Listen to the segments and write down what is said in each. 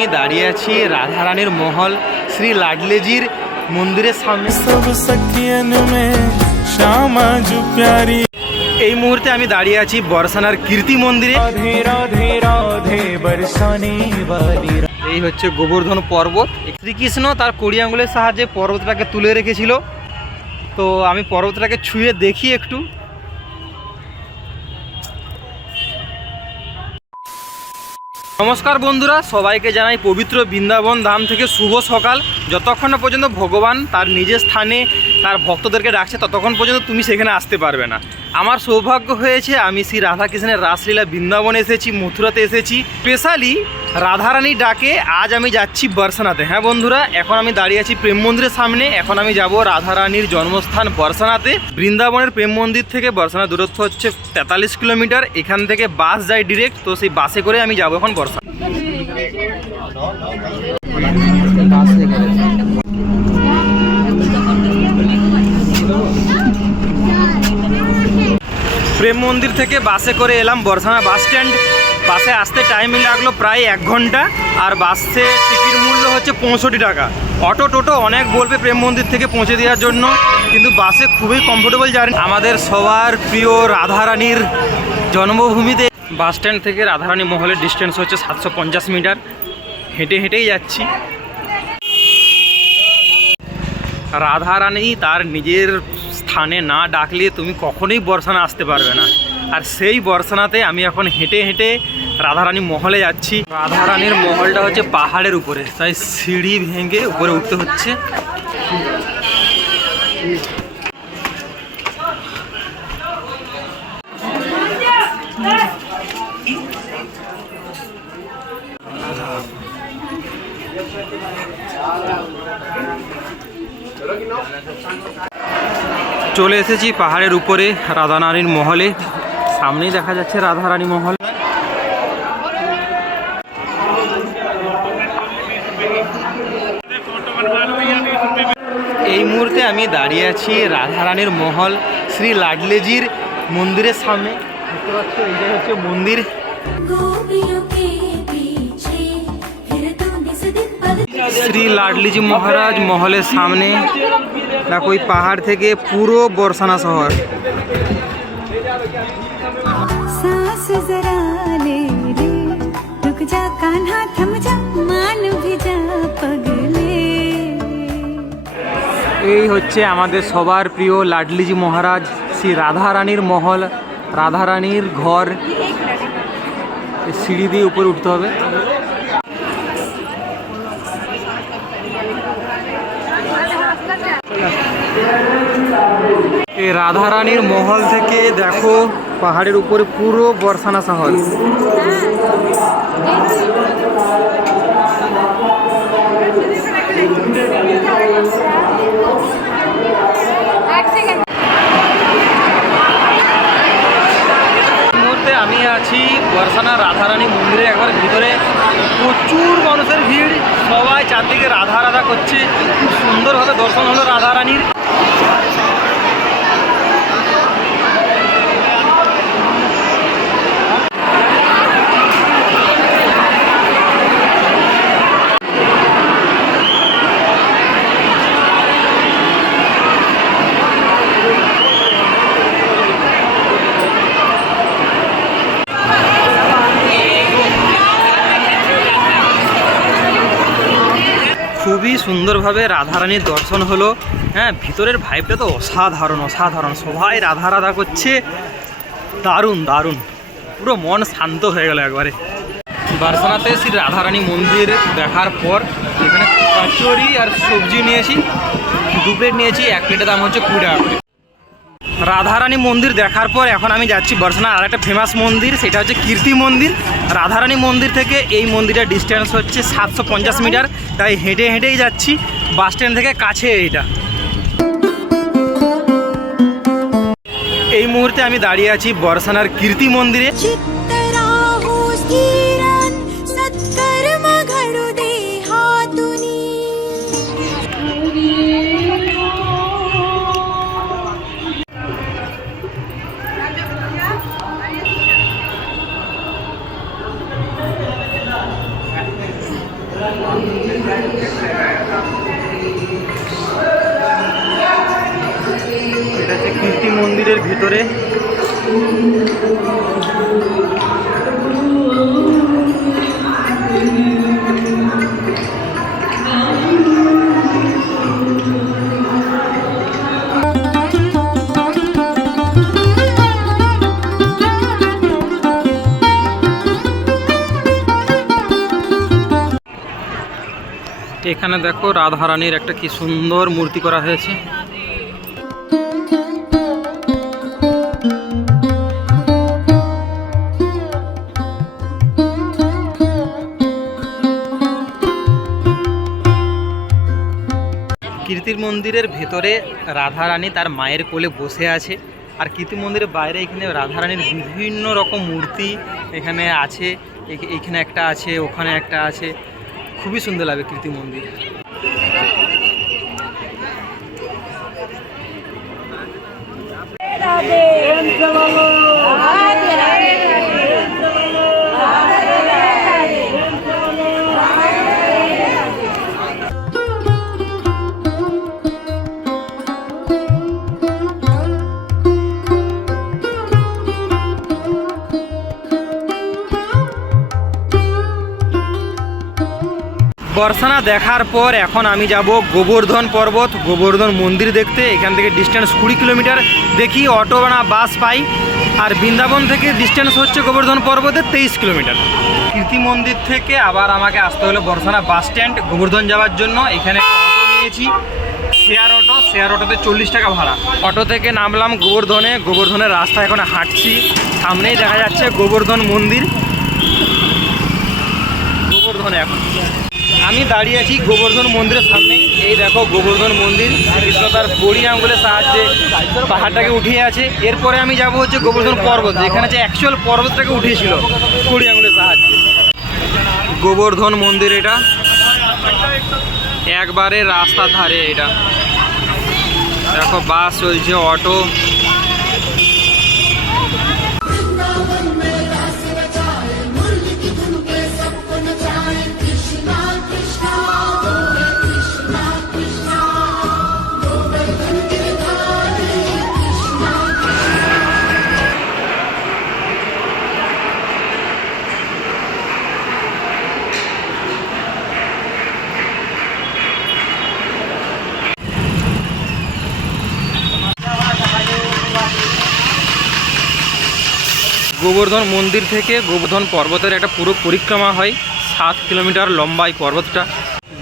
আমি দাঁড়িয়ে আছি রাধারানীর মহল শ্রী লাডলেজির মন্দিরের সামনে। এই মুহূর্তে আমি দাঁড়িয়ে আছি বরসানার কীর্তি মন্দিরে। এই হচ্ছে গোবর্ধন পর্বত। শ্রীকৃষ্ণ তার কড়ি আঙুলের সাহায্যে পর্বতটাকে তুলে রেখেছিল, তো আমি পর্বতটাকে ছুঁয়ে দেখি একটু। নমস্কার বন্ধুরা, সবাইকে জানাই পবিত্র বৃন্দাবন ধাম থেকে শুভ সকাল। যতক্ষণ না পর্যন্ত ভগবান তার নিজের স্থানে তার ভক্তদেরকে ডাকছে ততক্ষণ পর্যন্ত তুমি সেখানে আসতে পারবে না। আমার সৌভাগ্য হয়েছে আমি শ্রী রাধাকৃষ্ণের রাসলীলা বৃন্দাবনে এসেছি, মথুরাতে এসেছি। স্পেশালি রাধারানী ডাকে আজ আমি যাচ্ছি বরসানাতে। হ্যাঁ বন্ধুরা, এখন আমি দাঁড়িয়ে আছি প্রেম মন্দিরের সামনে। এখন আমি যাব রাধারানীর জন্মস্থান বরসানাতে। বৃন্দাবনের প্রেম মন্দির থেকে বরসানার দূরত্ব হচ্ছে 43 কিলোমিটার। এখান থেকে বাস যায় ডিরেক্ট, তো সেই বাসে করে আমি যাব এখন বরসানা। প্রেম মন্দির থেকে বাসে করে এলাম বরসানা বাস স্ট্যান্ড। বাসে আসতে টাইম লাগলো প্রায় 1 ঘন্টা, আর বাসে টিকিট মূল্য হচ্ছে 65 টাকা। অটো টোটো অনেক বলবে প্রেম মন্দির থেকে পৌঁছে দেওয়ার জন্য, কিন্তু বাসে খুবই কমফোর্টেবল জার্নি। আমাদের সবার প্রিয় রাধারানীর জন্মভূমিতে বাস স্ট্যান্ড থেকে রাধারানী মহলের ডিস্টেন্স হচ্ছে 750 মিটার। হেঁটে হেঁটেই যাচ্ছি। রাধারানী তার নিজের স্থানে না ডাকলে তুমি কখনোই বরসানা আসতে পারবে না। আর সেই বরসানাতে আমি এখন হেঁটে হেঁটে রাধারানী মহলে যাচ্ছি। রাধারানীর মহলটা হচ্ছে পাহাড়ের উপরে, তাই সিঁড়ি ভেঙে উপরে উঠতে হচ্ছে। চলে এসেছি পাহাড়ের উপরে রাধারানীর মহলে। সামনেই দেখা যাচ্ছে রাধারানী মহল। এই মুহূর্তে আমি দাঁড়িয়ে আছি রাধারানীর মহল শ্রী লাডলেজির মন্দিরের সামনে। দেখতে পাচ্ছ এইটাই হচ্ছে মন্দির। শ্রী লাডলিজি মহারাজ মহলের সামনে। দেখো ওই পাহাড় থেকে পুরো বরসানা শহর। এই হচ্ছে আমাদের সবার প্রিয় লাডলিজি মহারাজ শ্রী রাধারানীর মহল, রাধারানীর ঘর। সিঁড়ি দিয়ে উপরে উঠতে হবে। এই রাধারানীর মহল থেকে দেখো পাহাড়ের উপরে পুরো বরসানা শহর। মুহূর্তে আমি আছি বরসানা রাধারানী মন্দিরে একবার ভিতরে। প্রচুর মানুষের ভিড়, সবাই চারদিকে রাধা রাধা করছে। খুব সুন্দরভাবে দর্শন হলো রাধারানীর। খুবই সুন্দরভাবে রাধারানীর দর্শন হলো। হ্যাঁ, ভিতরের ভাইবটা তো অসাধারণ অসাধারণ। সবাই রাধা রাধা করছে, দারুণ দারুণ। পুরো মন শান্ত হয়ে গেল একবারে। বরসানাতে শ্রী রাধারানী মন্দির দেখার পর এখানে কচুরি আর সবজি নিয়েছি, 2 প্লেট নিয়েছি। 1 প্লেটের দাম হচ্ছে 20 টাকা করে। রাধারানী মন্দির দেখার পর এখন আমি যাচ্ছি বরসানার আর একটা ফেমাস মন্দির, সেটা হচ্ছে কীর্তি মন্দির। রাধারানী মন্দির থেকে এই মন্দিরের ডিস্টেন্স হচ্ছে 750 মিটার, তাই হেঁটে হেঁটেই যাচ্ছি। বাস স্ট্যান্ড থেকে কাছে এইটা। এই মুহূর্তে আমি দাঁড়িয়ে আছি বরসানার কীর্তি মন্দিরে। এটা হচ্ছে কীর্তি মন্দিরের ভিতরে। এখানে দেখো রাধারানীর একটা কি সুন্দর মূর্তি করা হয়েছে। কীর্তির মন্দিরের ভেতরে রাধারানী তার মায়ের কোলে বসে আছে, আর কীর্তি মন্দিরের বাইরে এখানে রাধারানীর বিভিন্ন রকম মূর্তি এখানে আছে। এখানে একটা আছে, ওখানে একটা আছে, খুবই সুন্দর লাগে কীর্তি মন্দির। বর্ষানা দেখার পর এখন আমি যাব গোবর্ধন পর্বত, গোবর্ধন মন্দির দেখতে। এখান থেকে ডিস্টেন্স 20 কিলোমিটার, দেখি অটো না বাস পাই। আর বৃন্দাবন থেকে ডিস্টেন্স হচ্ছে গোবর্ধন পর্বতের 23 কিলোমিটার। কীর্তি মন্দির থেকে আবার আমাকে আসতে হলো বর্ষানা বাস স্ট্যান্ড গোবর্ধন যাওয়ার জন্য। এখানে অটো নিয়েছি, শেয়ার অটো, শেয়ার অটোতে 40 টাকা ভাড়া। অটো থেকে নামলাম গোবর্ধনে, গোবর্ধনের রাস্তা এখন হাঁটছি। সামনেই দেখা যাচ্ছে গোবর্ধন মন্দির, গোবর্ধনে এখন আমি দাঁড়িয়ে আছি গোবর্ধন মন্দিরের সামনেই। এই দেখো গোবর্ধন মন্দির, কৃষ্ণ তার বড়ি আঙ্গুলের সাহায্যে পাহাড়টাকে উঠিয়ে আছে। এরপরে আমি যাব হচ্ছে গোবর্ধন পর্বত, যেখানে যে অ্যাকচুয়াল পর্বতটাকে উঠিয়েছিল বড়ি আঙ্গুলের সাহায্যে। গোবর্ধন মন্দির এটা একবারে রাস্তার ধারে। এটা দেখো বাস চলছে, অটো। গোবর্ধন মন্দির থেকে গোবর্ধন পর্বতের একটা পুরো পরিক্রমা হয়, 7 কিলোমিটার লম্বা এই পর্বতটা।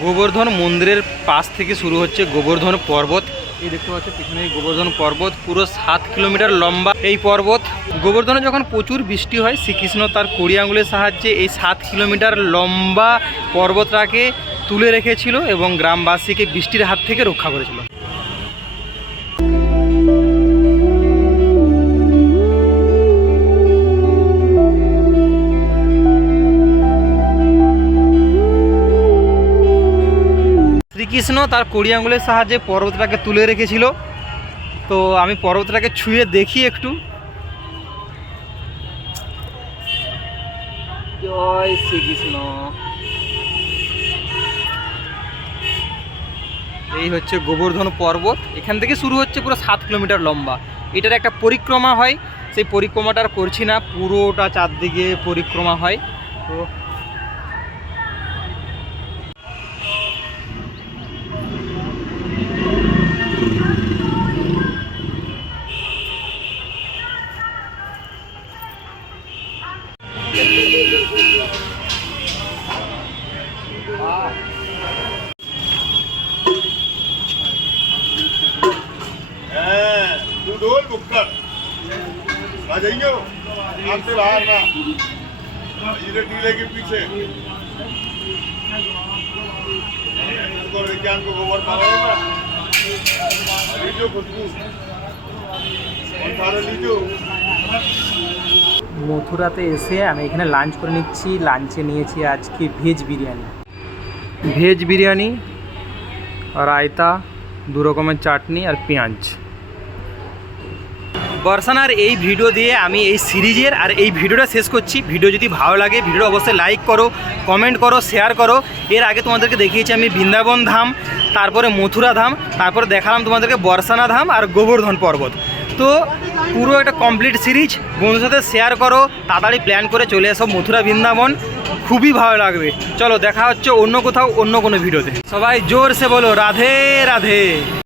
গোবর্ধন মন্দিরের পাশ থেকে শুরু হচ্ছে গোবর্ধন পর্বত। এই দেখতে পাচ্ছ পিছনে গোবর্ধন পর্বত, পুরো 7 কিলোমিটার লম্বা এই পর্বত। গোবর্ধনে যখন প্রচুর বৃষ্টি হয়, শ্রীকৃষ্ণ তার কড়ি আঙুলের সাহায্যে এই 7 কিলোমিটার লম্বা পর্বতটাকে তুলে রেখেছিল এবং গ্রামবাসীকে বৃষ্টির হাত থেকে রক্ষা করেছিল। শ্রীকৃষ্ণ তার কড়ি আঙুলের সাহায্যে পর্বতটাকে তুলে রেখেছিল। তো আমি পর্বতটাকে ছুঁয়ে দেখি একটু। জয় শ্রীকৃষ্ণ। এই হচ্ছে গোবর্ধন পর্বত, এখান থেকে শুরু হচ্ছে পুরো 7 কিলোমিটার লম্বা। এটার একটা পরিক্রমা হয়, সেই পরিক্রমাটা আর করছি না, পুরোটা চারদিকে পরিক্রমা হয়। তো ढोल बुक्कर आ जाइयो, आपसे बाहर ना इधर टीले के पीछे विज्ञान को गोबर मारेगा, लीजो खुशबू और सारे लीजो। মথুরাতে এসে আমি এখানে লাঞ্চ করে নিচ্ছি। লাঞ্চে নিয়েছি আজকে ভেজ বিরিয়ানি, ভেজ বিরিয়ানি, রায়তা, 2 রকমের চাটনি আর পেঁয়াজ। বর্ষানার এই ভিডিও দিয়ে আমি এই সিরিজের আর এই ভিডিওটা শেষ করছি। ভিডিও যদি ভালো লাগে ভিডিওটা অবশ্যই লাইক করো, কমেন্ট করো, শেয়ার করো। এর আগে তোমাদেরকে দেখিয়েছি আমি বৃন্দাবন ধাম, তারপরে মথুরা ধাম, তারপরে দেখালাম তোমাদেরকে বর্ষানা ধাম আর গোবর্ধন পর্বত। তো পুরো একটা কমপ্লিট সিরিজ বন্ধুর সাথে শেয়ার করো, তাড়াতাড়ি প্ল্যান করে চলে এসো মথুরা বৃন্দাবন, খুবই ভালো লাগবে। চলো দেখা হচ্ছে অন্য কোথাও অন্য কোনো ভিডিওতে। সবাই জোরসে বলো রাধে রাধে।